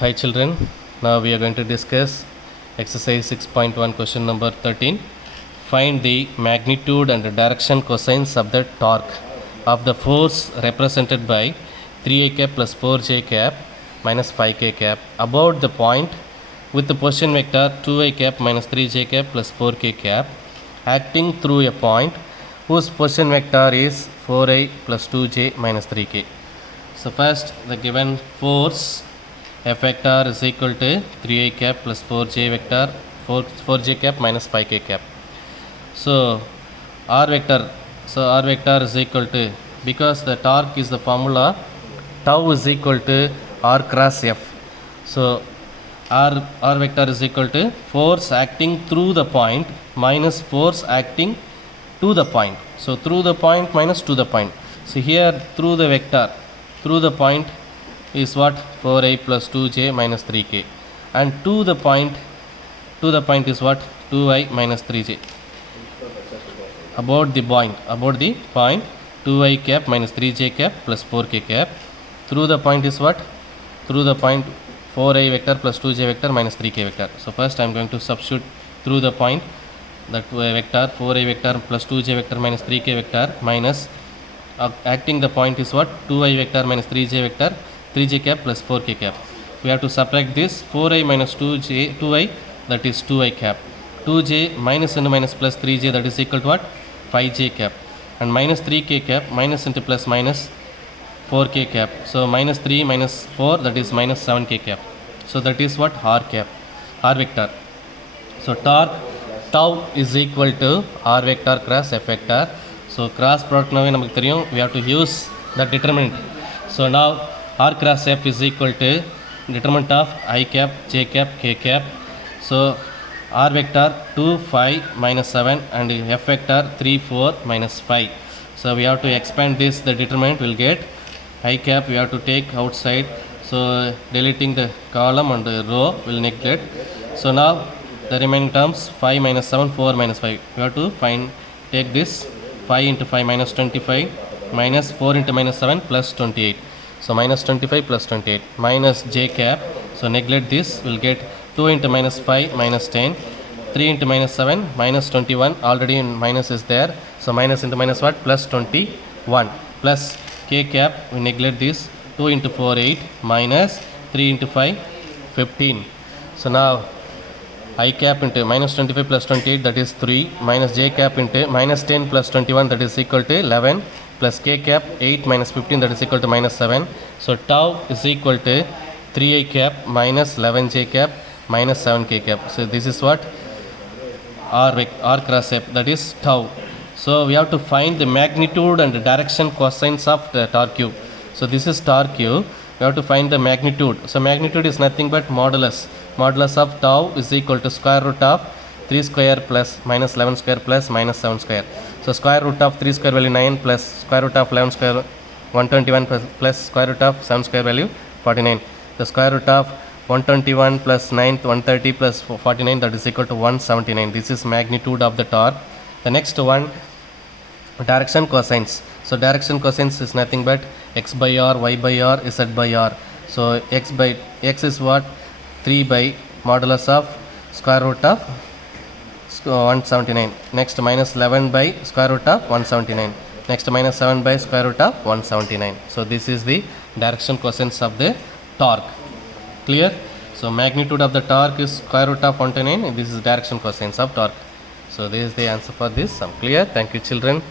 Hi children, now we are going to discuss exercise 6.1 question number 13. Find the magnitude and direction cosines of the torque of the force represented by 3a cap plus 4j cap minus 5k cap about the point with the position vector 2a cap minus 3j cap plus 4k cap acting through a point whose position vector is 4i plus 2j minus 3k. So first the given force F vector is equal to 3i cap plus 4j vector 4j cap minus 5k cap. So R vector is equal to, because the torque is the formula, tau is equal to R cross F. So R vector is equal to force acting through the point minus force acting to the point. So through the point minus to the point. So here through the vector, through the point is what? 4i plus 2j minus 3k, and to the point is what? 2i minus 3j. About the point 2i cap minus 3j cap plus 4k cap. Through the point is what? Through the point 4i vector plus 2j vector minus 3k vector. So first I am going to substitute through the point, that vector 4i vector plus 2j vector minus 3k vector minus acting the point is what? 2i vector minus 3j vector 3j cap plus 4k cap. We have to subtract this 4i minus 2i, that is 2i cap, 2j minus into minus plus 3j, that is equal to what? 5j cap, and minus 3k cap, minus into plus minus 4k cap. So minus 3 minus 4, that is minus 7k cap. So that is what? R vector. So torque tau is equal to R vector cross F vector. So cross product now we have to use the determinant. So now R cross F is equal to determinant of I cap, j cap, k cap. So R vector 2, 5, minus 7, and F vector 3, 4, minus 5. So we have to expand this, the determinant will get I cap we have to take outside. So deleting the column and the row will neglect. So now the remaining terms 5 minus 7, 4 minus 5. We have to take this 5 into 5 minus 25 minus 4 into minus 7 plus 28. So minus 25 plus 28 minus j cap. So neglect this, will get 2 into minus 5 minus 10, 3 into minus 7 minus 21, already minus is there. So minus into minus what? Plus 21 plus k cap, we neglect this, 2 into 4 8 minus 3 into 5 15. So now I cap into minus 25 plus 28, that is 3, minus j cap into minus 10 plus 21, that is equal to 11, plus k cap 8 minus 15, that is equal to minus 7. So tau is equal to 3i cap minus 11j cap minus 7k cap. So this is what? R cross F, that is tau. So we have to find the magnitude and the direction cosines of the torque Q. So this is torque Q. We have to find the magnitude. So magnitude is nothing but modulus. Modulus of tau is equal to square root of 3 square plus minus 11 square plus minus 7 square. So square root of 3 square value 9 plus square root of 11 square 121 plus square root of 7 square value 49. The square root of 121 plus 9th 130 plus 49, that is equal to 179. This is magnitude of the torque. The next one, direction cosines. So direction cosines is nothing but x by r, y by r, z by r. So x is what? 3 by modulus of square root of 179. Next minus 11 by square root of 179. Next minus 7 by square root of 179. So this is the direction cosines of the torque. Clear? So magnitude of the torque is square root of 129. This is direction cosines of torque. So this is the answer for this sum. Clear? Thank you children.